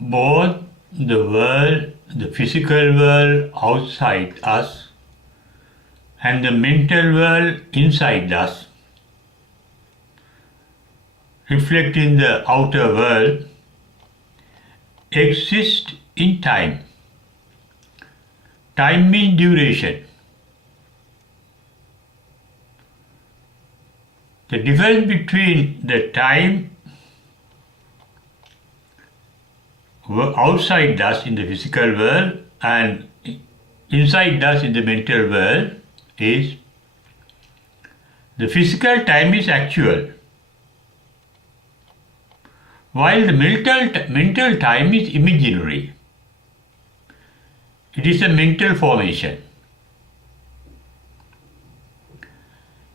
both the world, the physical world outside us and the mental world inside us, reflecting the outer world, exist in time. Time means duration. The difference between the time outside us in the physical world and inside us in the mental world is the physical time is actual, while the mental time is imaginary. It is a mental formation.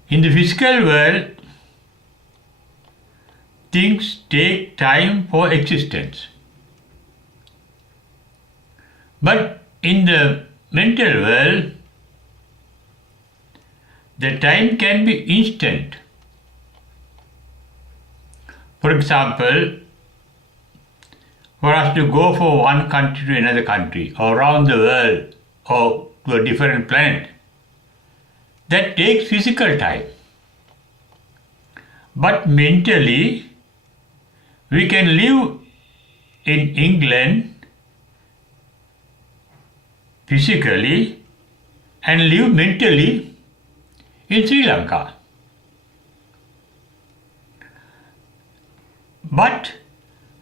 In the physical world, things take time for existence. But in the mental world, the time can be instant. For example, for us to go from one country to another country, or around the world, or to a different planet, that takes physical time. But mentally, we can live in England physically and live mentally in Sri Lanka. But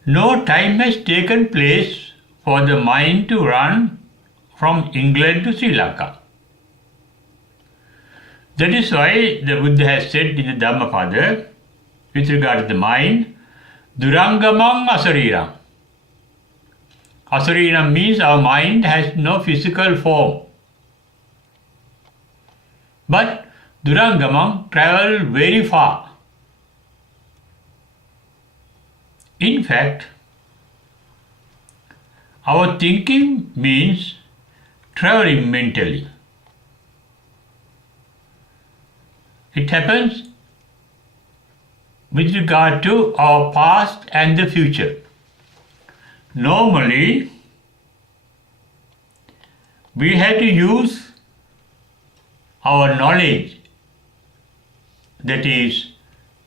no time has taken place for the mind to run from England to Sri Lanka. That is why the Buddha has said in the Dhammapada with regard to the mind, Durangamam asariram. Asariram means our mind has no physical form. But Durangamam travel very far. In fact, our thinking means traveling mentally. It happens with regard to our past and the future. Normally, we had to use our knowledge, that is,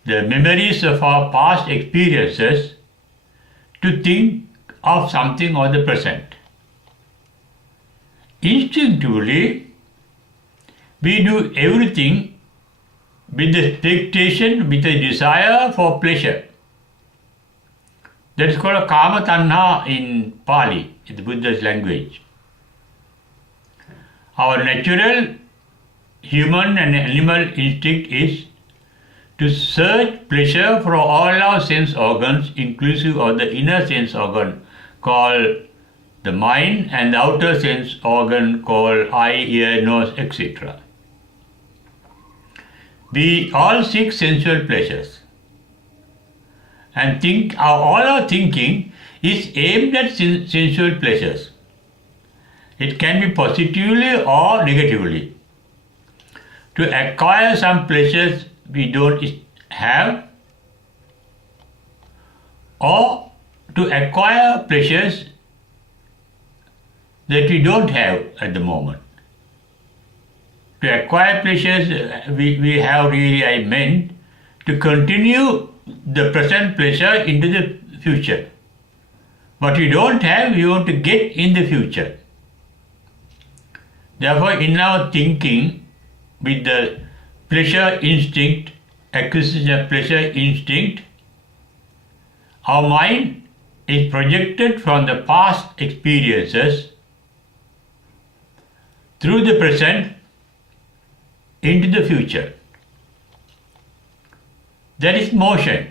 the memories of our past experiences, to think of something or the present. Instinctively, we do everything with the expectation, with the desire for pleasure. That is called a kama tanha in Pali, in the Buddha's language. Our natural human and animal instinct is to search pleasure for all our sense organs, inclusive of the inner sense organ called the mind and the outer sense organ called eye, ear, nose, etc. We all seek sensual pleasures, and all our thinking is aimed at sensual pleasures. It can be positively or negatively. To acquire some pleasures we don't have, or to acquire pleasures that we don't have at the moment. To acquire pleasures we have really, I meant, to continue the present pleasure into the future. What we don't have, we want to get in the future. Therefore, in our thinking, with the pleasure instinct, acquisition of pleasure instinct, our mind is projected from the past experiences through the present into the future. That is motion.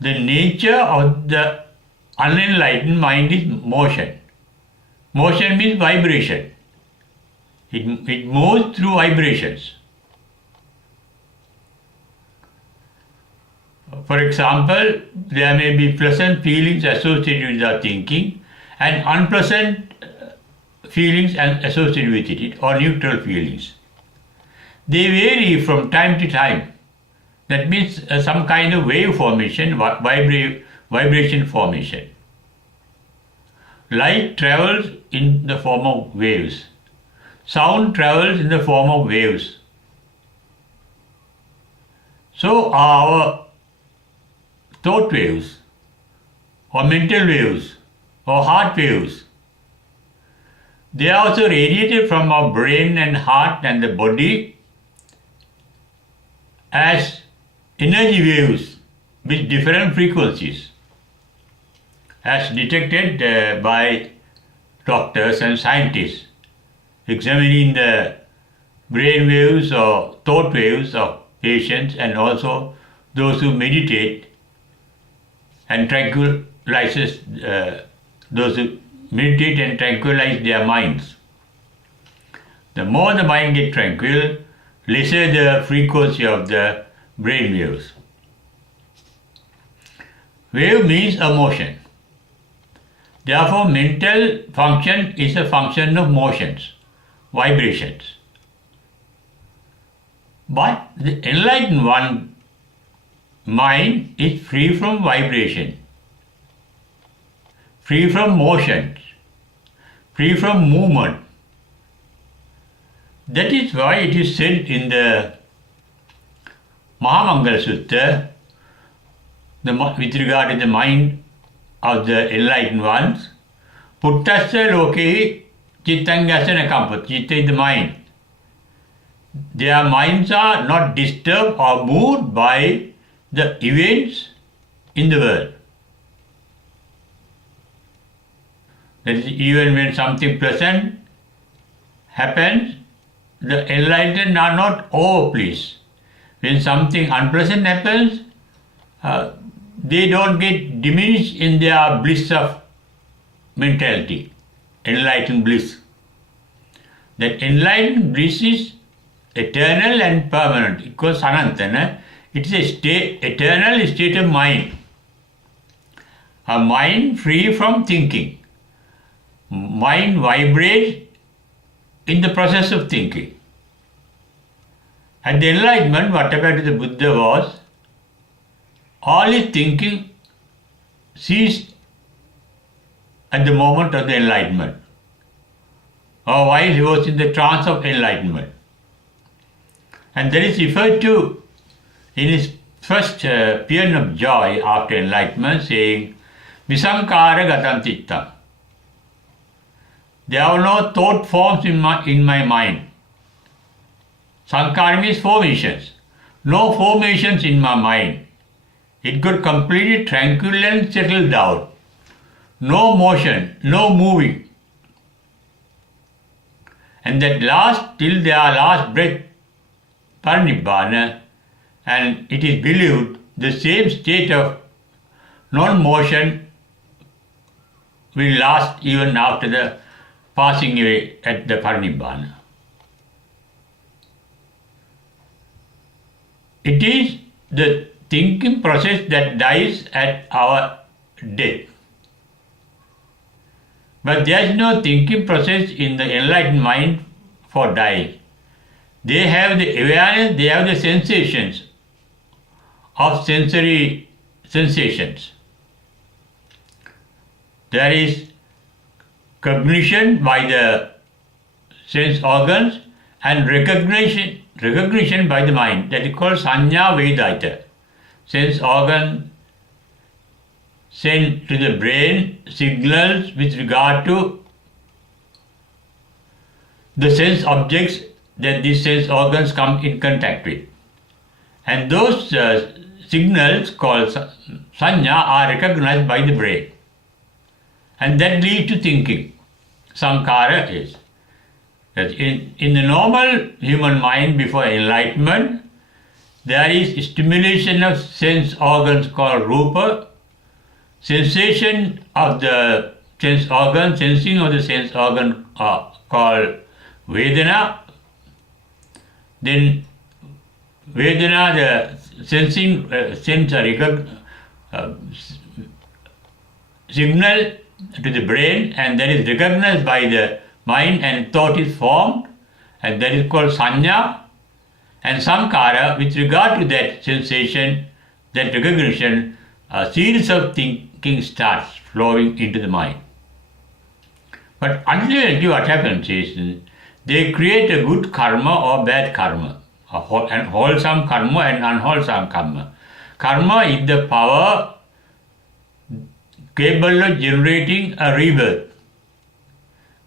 The nature of the unenlightened mind is motion. Motion means vibration. It moves through vibrations. For example, there may be pleasant feelings associated with our thinking and unpleasant feelings associated with it, or neutral feelings. They vary from time to time. That means some kind of wave formation, vibration formation. Light travels in the form of waves. Sound travels in the form of waves. So our thought waves, or mental waves, or heart waves, they are also radiated from our brain and heart and the body as energy waves with different frequencies, as detected by doctors and scientists examining the brain waves or thought waves of patients, and also those who meditate and tranquilize their minds. The more the mind gets tranquil, lesser the frequency of the brain waves. Wave means a motion. Therefore, mental function is a function of motions, vibrations. But the enlightened one mind is free from vibration, free from motions, free from movement. That is why it is said in the Mahamangala Sutta, with regard to the mind of the enlightened ones, Puttasya loke chittangasana kampat. Chitta is the mind. Their minds are not disturbed or moved by the events in the world. That is, even when something pleasant happens, the enlightened are not overpleased. When something unpleasant happens, they don't get diminished in their bliss of mentality, enlightened bliss. That enlightened bliss is eternal and permanent. Because Sanatana, it is a eternal state of mind. A mind free from thinking. Mind vibrates in the process of thinking. At the enlightenment, whatever the Buddha was, all his thinking ceased at the moment of the enlightenment, or while he was in the trance of enlightenment. And that is referred to in his first paean of joy after enlightenment, saying, Visankara gatam cittam. There are no thought forms in my mind. Sankara means formations. No formations in my mind. It got completely tranquil and settled down. No motion, no moving. And that last, till their last breath, Parinibbana, and it is believed the same state of non-motion will last even after the passing away at the Parinibbana. It is the thinking process that dies at our death. But there is no thinking process in the enlightened mind for dying. They have the awareness, they have the sensations of sensory sensations. There is cognition by the sense organs and recognition by the mind. That is called Sanya Vedaita. Sense organ send to the brain signals with regard to the sense objects that these sense organs come in contact with. And those signals called Sanya are recognized by the brain. And that leads to thinking. Sankara is. That in the normal human mind before enlightenment, there is stimulation of sense organs called Rupa, sensation of the sense organ, sensing of the sense organ called Vedana. Then Vedana, the sensing sense signal to the brain, and that is recognized by the mind, and thought is formed, and that is called Sanya. And Sankara, with regard to that sensation, that recognition, a series of thinking starts flowing into the mind. But ultimately what happens is they create a good karma or bad karma, and wholesome karma and unwholesome karma. Karma is the power capable of generating a rebirth.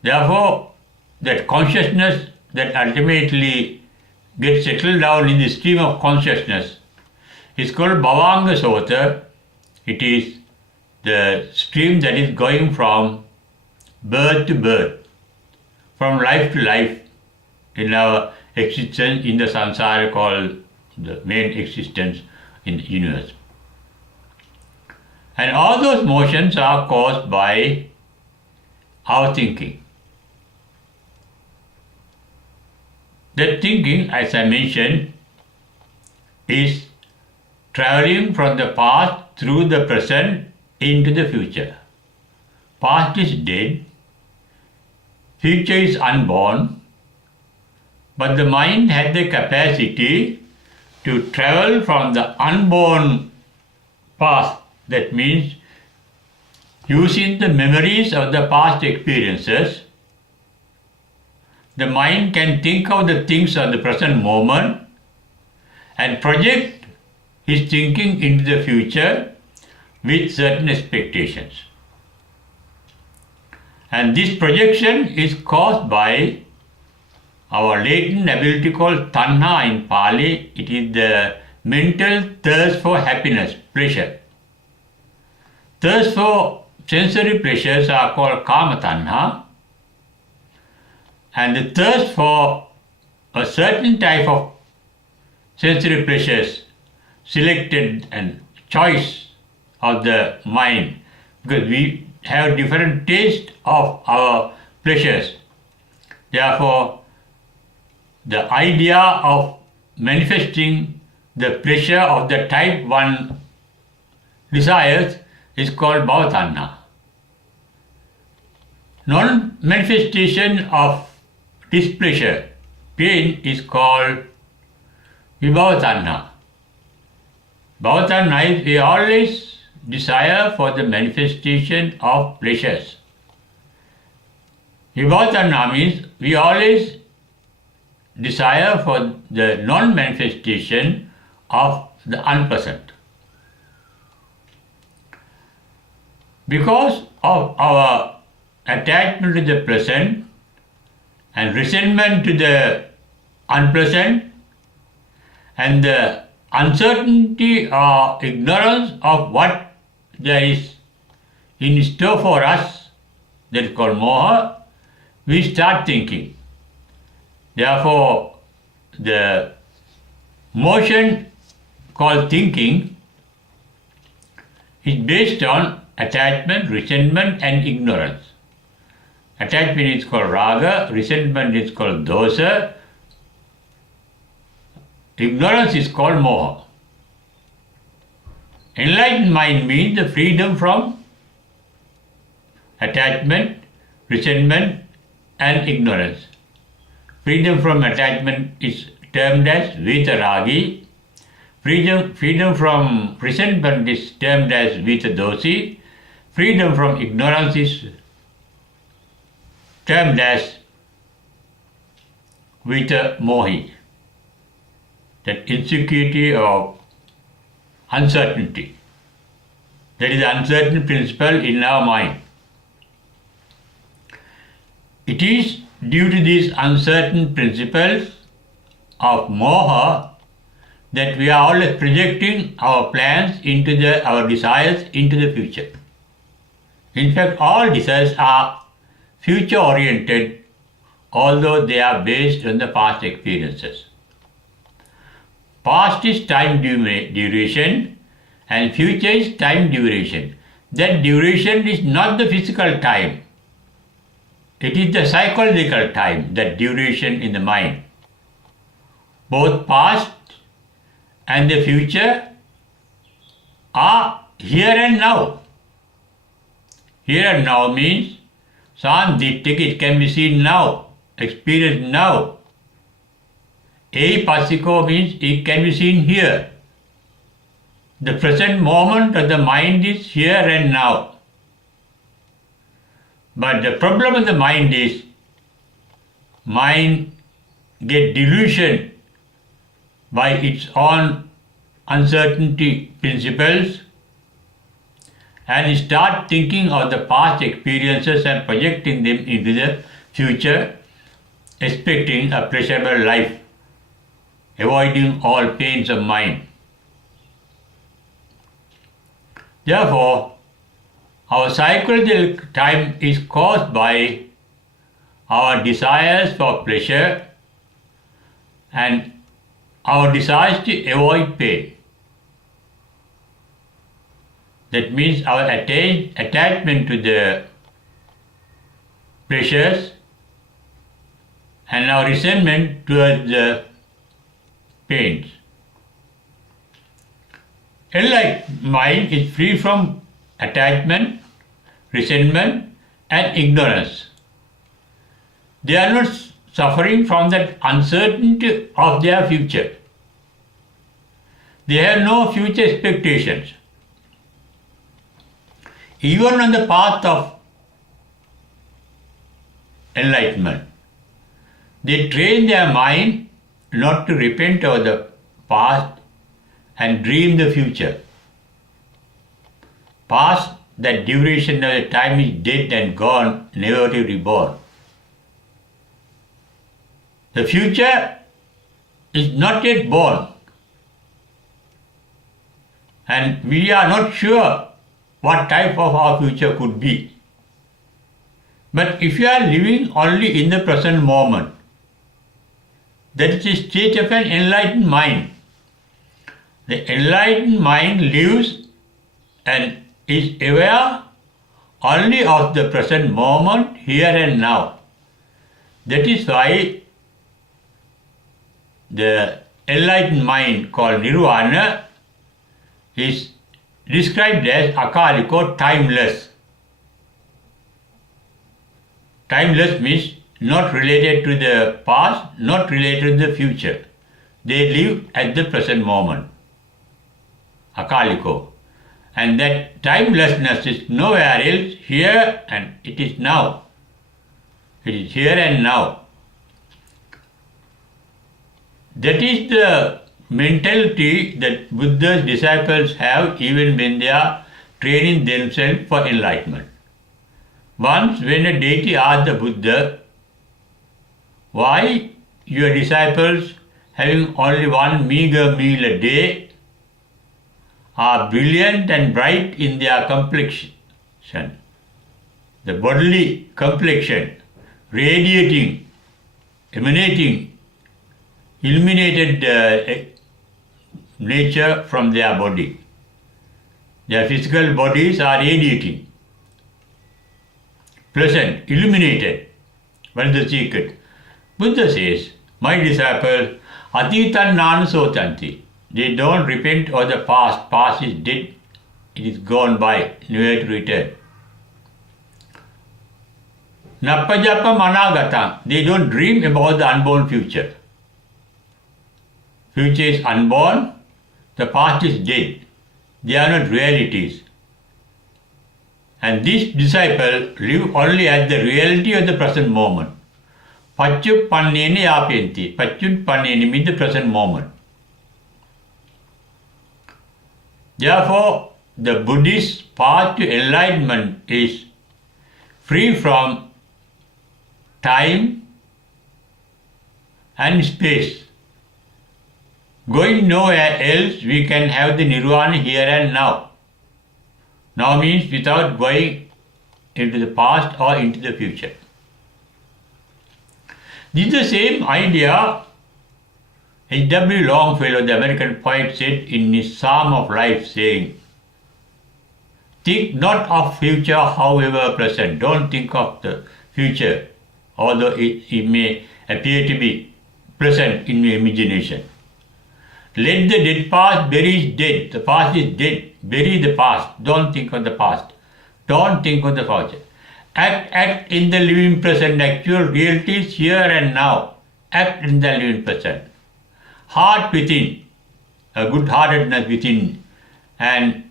Therefore, that consciousness that ultimately gets settled down in the stream of consciousness is called bhavanga sota. It is the stream that is going from birth to birth, from life to life in our existence in the samsara called the main existence in the universe. And all those motions are caused by our thinking. That thinking, as I mentioned, is traveling from the past through the present into the future. Past is dead, future is unborn, but the mind had the capacity to travel from the unborn past. That means using the memories of the past experiences, the mind can think of the things of the present moment and project his thinking into the future with certain expectations. And this projection is caused by our latent ability called tanha in Pali. It is the mental thirst for happiness, pleasure. Thirst for sensory pleasures are called kama tanha, and the thirst for a certain type of sensory pleasures selected and choice of the mind, because we have different taste of our pleasures. Therefore, the idea of manifesting the pleasure of the type one desires is called bhava tanha. Non-manifestation of displeasure, pain, is called vibhava tanha. Bhava tanha is we always desire for the manifestation of pleasures. Vibhava tanha means we always desire for the non-manifestation of the unpleasant. Because of our attachment to the present and resentment to the unpleasant and the uncertainty or ignorance of what there is in store for us, that is called moha, we start thinking. Therefore, the motion called thinking is based on attachment, resentment and ignorance. Attachment is called raga, resentment is called dosa, ignorance is called moha. Enlightened mind means the freedom from attachment, resentment and ignorance. Freedom from attachment is termed as vitaragi. Freedom from resentment is termed as vitadosi. Freedom from ignorance is termed as vitamohi. That insecurity of uncertainty. That is the uncertain principle in our mind. It is due to these uncertain principles of moha that we are always projecting our plans into our desires into the future. In fact, all desires are future oriented, although they are based on the past experiences. Past is time duration and future is time duration. That duration is not the physical time. It is the psychological time, that duration in the mind. Both past and the future are here and now. Here and now means sandittik, it can be seen now, experienced now. Pasiko means it can be seen here. The present moment of the mind is here and now. But the problem of the mind is, mind get delusion by its own uncertainty principles and start thinking of the past experiences and projecting them into the future, expecting a pleasurable life, avoiding all pains of mind. Therefore, our psychological time is caused by our desires for pleasure and our desires to avoid pain. That means our attachment to the pleasures and our resentment towards the pains. Enlightened mind is free from attachment, resentment and ignorance. They are not suffering from that uncertainty of their future. They have no future expectations. Even on the path of enlightenment, they train their mind not to repent of the past and dream the future. Past, that duration of the time is dead and gone, never to be reborn. The future is not yet born, and we are not sure what type of our future could be. But if you are living only in the present moment, that is the state of an enlightened mind. The enlightened mind lives and is aware only of the present moment, here and now. That is why the enlightened mind called Nirvana is described as akaliko, timeless. Timeless means not related to the past, not related to the future. They live at the present moment. Akaliko. And that timelessness is nowhere else, here and it is now. It is here and now. That is the mentality that Buddha's disciples have even when they are training themselves for enlightenment. Once when a deity asked the Buddha, why your disciples, having only one meager meal a day, are brilliant and bright in their complexion, the bodily complexion, radiating, emanating, illuminated nature from their body. Their physical bodies are radiating, pleasant, illuminated. What is the secret? Buddha says, my disciples, atitan nanusotanti. They don't repent of the past. Past is dead. It is gone by, never to return. Nappajapam anagatam. They don't dream about the unborn future. Future is unborn. The past is dead. They are not realities. And these disciples live only at the reality of the present moment. Pachupanneni yapenti. Pachupanneni means the present moment. Therefore, the Buddhist path to enlightenment is free from time and space. Going nowhere else, we can have the Nirvana here and now. Now means without going into the past or into the future. This is the same idea H.W. Longfellow, the American poet, said in his Psalm of Life, saying, think not of future, however present. Don't think of the future, although it may appear to be present in your imagination. Let the dead past bury its dead. The past is dead. Bury the past. Don't think of the past. Don't think of the future. Act in the living present. Actual realities here and now. Act in the living present. Heart within, a good-heartedness within, and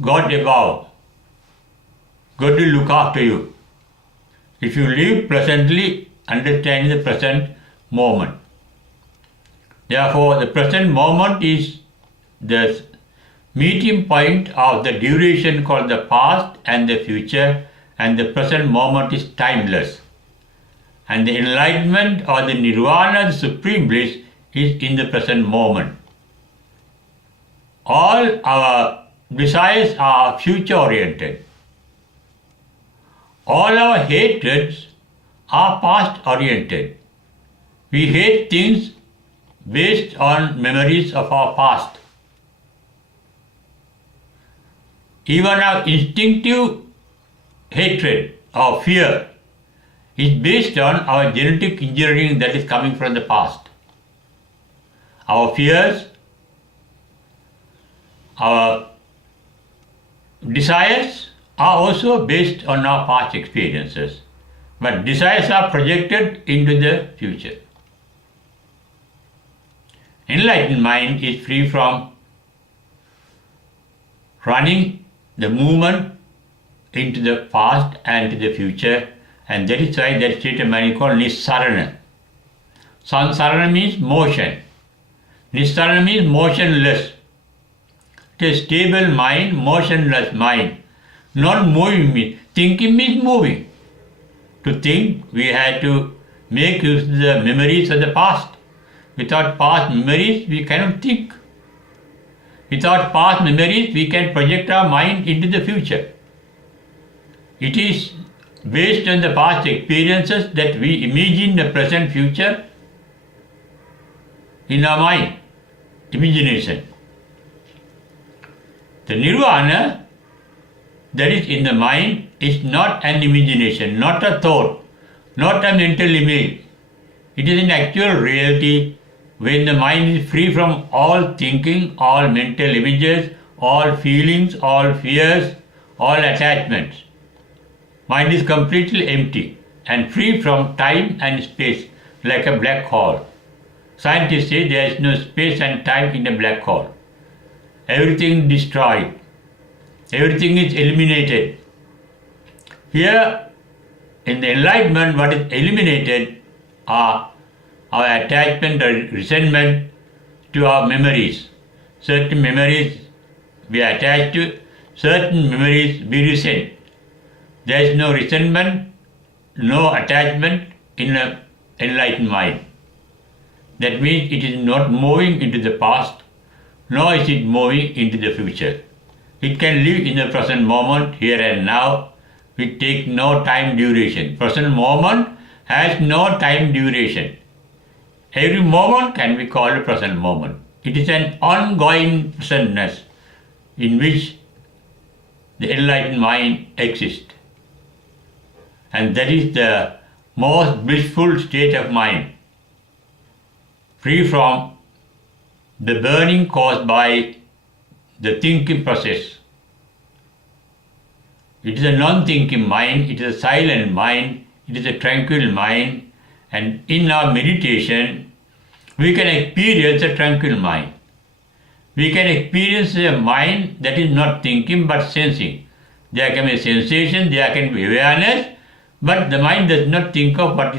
God above. God will look after you. If you live presently, understanding the present moment. Therefore, the present moment is the meeting point of the duration called the past and the future, and the present moment is timeless. And the enlightenment or the Nirvana, the supreme bliss, is in the present moment. All our desires are future oriented. All our hatreds are past oriented. We hate things based on memories of our past. Even our instinctive hatred or fear is based on our genetic engineering that is coming from the past. Our fears, our desires are also based on our past experiences, but desires are projected into the future. Enlightened mind is free from running the movement into the past and to the future, and that is why that state of mind is called Nissarana. Sansarana means motion. Nissarana means motionless. It is stable mind, motionless mind. Not moving means, thinking means moving. To think, we had to make use of the memories of the past. Without past memories, we cannot think. Without past memories, we can project our mind into the future. It is based on the past experiences that we imagine the present future in our mind, imagination. The Nirvana that is in the mind is not an imagination, not a thought, not a mental image. It is an actual reality when the mind is free from all thinking, all mental images, all feelings, all fears, all attachments. Mind is completely empty and free from time and space, like a black hole. Scientists say there is no space and time in a black hole. Everything destroyed. Everything is eliminated. Here, in the enlightenment, what is eliminated are our attachment or resentment to our memories. Certain memories we are attached to, certain memories we resent. There is no resentment, no attachment in an enlightened mind. That means it is not moving into the past, nor is it moving into the future. It can live in the present moment, here and now. It takes no time duration. Present moment has no time duration. Every moment can be called a present moment. It is an ongoing presentness in which the enlightened mind exists. And that is the most blissful state of mind, free from the burning caused by the thinking process. It is a non-thinking mind, it is a silent mind, it is a tranquil mind, and in our meditation, we can experience a tranquil mind. We can experience a mind that is not thinking but sensing. There can be a sensation, there can be awareness, but the mind does not think of what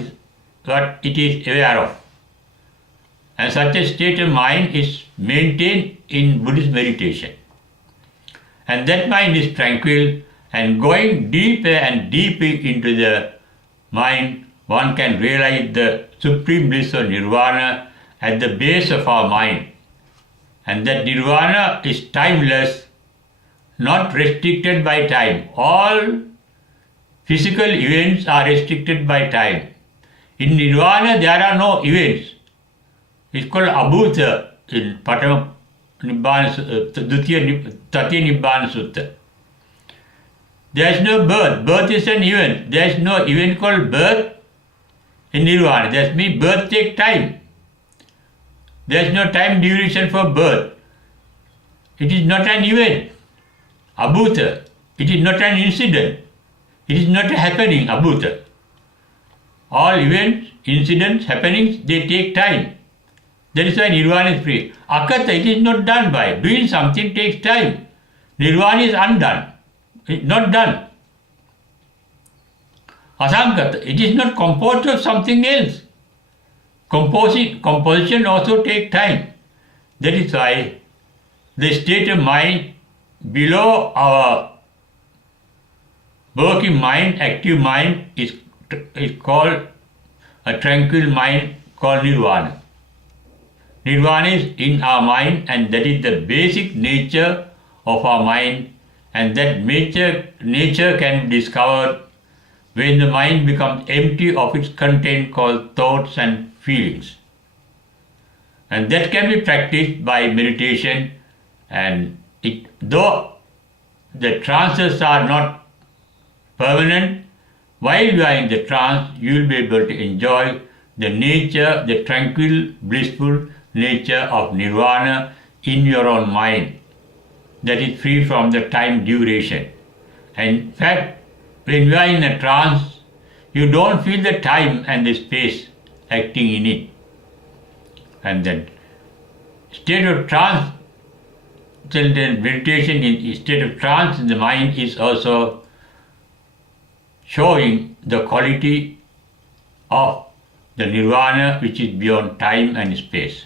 it is aware of. And such a state of mind is maintained in Buddhist meditation. And that mind is tranquil, and going deeper and deeper into the mind, one can realize the supreme bliss of Nirvana at the base of our mind. And that Nirvana is timeless, not restricted by time. All physical events are restricted by time. In Nirvana there are no events. It's called Abhuta in Patama Nibbana Tatiya Nibbana Sutta. There is no birth. Birth is an event. There is no event called birth in Nirvana. That means birth takes time. There is no time duration for birth. It is not an event. Abhuta. It is not an incident. It is not a happening. Abhuta. All events, incidents, happenings, they take time. That is why Nirvana is free. Akata, it is not done by. Doing something takes time. Nirvana is undone. It's not done. Asangata. It is not composed of something else. Composition also takes time. That is why the state of mind below our working mind, active mind, is called a tranquil mind called Nirvana. Nirvana is in our mind, and that is the basic nature of our mind, and that nature can be discovered when the mind becomes empty of its content called thoughts and feelings. And that can be practiced by meditation, and though the trances are not permanent, while you are in the trance, you will be able to enjoy the nature, the tranquil, blissful nature of Nirvana in your own mind, that is free from the time duration. And in fact, when you are in a trance, you don't feel the time and the space acting in it. And that state of trance, meditation in state of trance in the mind is also showing the quality of the Nirvana which is beyond time and space.